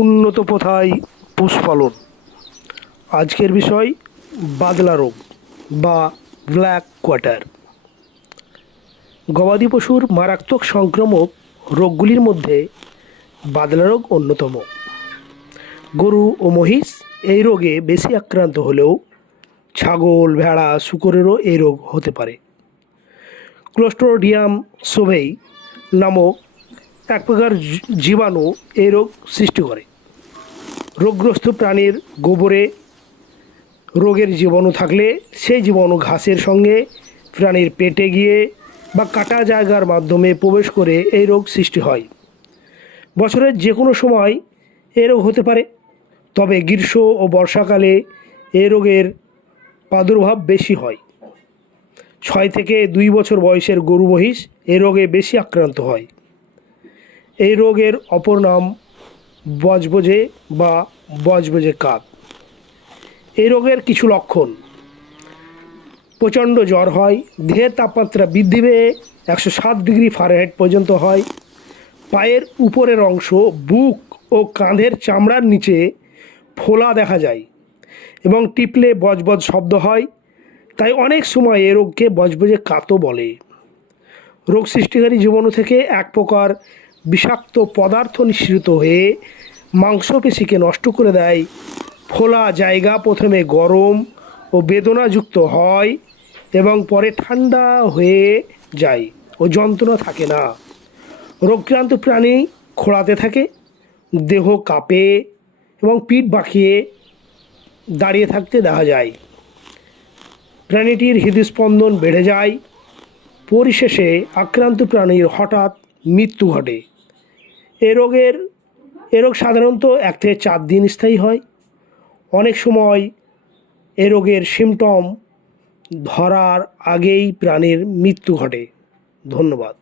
উন্নত প্রথায় পশুপালন। আজকের বিষয় বাদলা রোগ বা ব্ল্যাক কোয়াটার। গবাদি পশুর মারাত্মক সংক্রামক রোগগুলির মধ্যে বাদলা রোগ অন্যতম। গরু ও মহিষ এই রোগে বেশি আক্রান্ত হলেও ছাগল, ভেড়া, শূকরেরও এই রোগ হতে পারে। ক্লোস্ট্রিডিয়াম সোভেই নামক এক প্রকার জীবাণু এই রোগ সৃষ্টি করে। রোগগ্রস্ত প্রাণীর গোবরে রোগের জীবাণু থাকলে সেই জীবাণু ঘাসের সঙ্গে প্রাণীর পেটে গিয়ে বা কাটা জায়গার মাধ্যমে প্রবেশ করে এই রোগ সৃষ্টি হয়। বছরের যে কোনো সময় এই রোগ হতে পারে, তবে গ্রীষ্ম ও বর্ষাকালে এই রোগের প্রাদুর্ভাব বেশি হয়। 6 থেকে 2 বছর বয়সের গরু মহিষ এই রোগে বেশি আক্রান্ত হয়। এই রোগের অপর নাম বজবজে বা বজবজে কাক। এই রোগের কিছু লক্ষণ: প্রচণ্ড জ্বর হয়, দেহের তাপমাত্রা বৃদ্ধি পেয়ে 107 ডিগ্রি ফারেনহাইট পর্যন্ত হয়, পায়ের উপরের অংশ, বুক ও কাঁধের চামড়ার নিচে ফোলা দেখা যায় এবং টিপলে বজবজ শব্দ হয়। তাই অনেক সময় এ রোগকে বজবজে কাকও বলে। রোগ সৃষ্টিকারী জীবাণু থেকে এক প্রকার বিষাক্ত পদার্থ নিঃসৃত হয়ে মাংসপেশিকে নষ্ট করে দেয়। ফোলা জায়গা প্রথমে গরম ও বেদনাযুক্ত হয় এবং পরে ঠান্ডা হয়ে যায় ও যন্ত্রণা থাকে না। রোগক্রান্ত প্রাণী খোঁড়াতে থাকে, দেহ কাঁপে এবং পিঠ বাঁকিয়ে দাঁড়িয়ে থাকতে দেখা যায়। প্রাণীটির হৃদস্পন্দন বেড়ে যায়। পরিশেষে আক্রান্ত প্রাণীর হঠাৎ মৃত্যু ঘটে। এ রোগ সাধারণত 1 থেকে 4 দিন স্থায়ী হয়। অনেক সময় এ রোগের সিমটম ধরার আগেই প্রাণীর মৃত্যু ঘটে। ধন্যবাদ।